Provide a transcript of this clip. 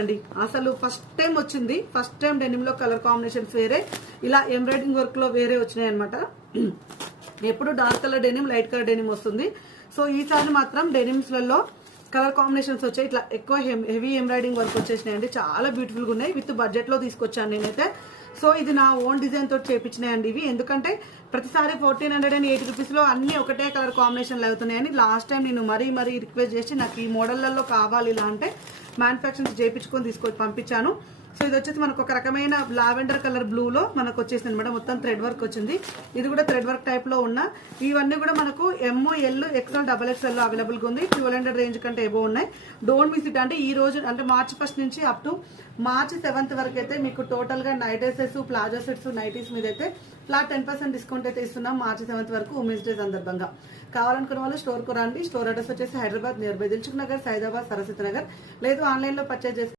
అండి అసలు first time వచ్చింది. ఫస్ట్ టైం డెనిమ్ లో కలర్ కాంబినేషన్స్ వేరే, ఇలా ఎంబ్రాయిడింగ్ వర్క్ లో వేరే వచ్చినాయి అనమాట. ఎప్పుడు dark colour denim, light colour denim వస్తుంది. సో ఈసారి మాత్రం డెనిమ్స్ లలో కలర్ కాంబినేషన్స్ వచ్చాయి. ఇట్లా ఎక్కువ హెవీ ఎంబ్రాయిడింగ్ వర్క్ వచ్చేసినాయండి. చాలా బ్యూటిఫుల్ గా ఉన్నాయి. విత్ బడ్జెట్ లో తీసుకొచ్చాను నేనైతే. సో ఇది నా ఓన్ డిజైన్ తోటి చేపించినాయండి ఇవి. ఎందుకంటే ప్రతిసారి 1480 రూపీస్ లో అన్ని ఒకటే కలర్ కాంబినేషన్లు అవుతున్నాయని లాస్ట్ టైం నేను మరీ రిక్వెస్ట్ చేసి నాకు ఈ మోడళ్లలో కావాలి ఇలా అంటే మ్యానుఫ్యాక్చరింగ్ చేయించుకొని తీసుకొని పంపించాను. సో ఇది వచ్చేసి మనకు ఒక రకమైన లావెండర్ కలర్ బ్లూ లో మనకు వచ్చేసింది అనమాట. మొత్తం థ్రెడ్ వర్క్ వచ్చింది. ఇది కూడా థ్రెడ్ వర్క్ టైప్ లో ఉన్న ఇవన్నీ కూడా మనకు ML, XL, XXL లో అవైలబుల్ గా ఉంది. 1200 రేంజ్ కంటే ఎబో ఉన్నాయి. Don't miss it. అంటే ఈ రోజు అంటే March 1 నుంచి అప్ టు March 7 వరకు అయితే మీకు టోటల్ గా night dresses, palazzo sets, nighties మీద అయితే ఫ్లాట్ 10% డిస్కౌంట్ అయితే ఇస్తున్నాం March 7 వరకు ఉమెన్స్ డే సందర్భంగా. కావాలనుకున్న వాళ్ళు స్టోర్ కు రండి. స్టోర్ అడ్రస్ వచ్చేసి హైదరాబాద్ నియర్ బై దిల్సుఖ్ నగర్, సైదాబాద్, సరస్వతి నగర్. లేదు ఆన్లైన్ లో పర్చేజ్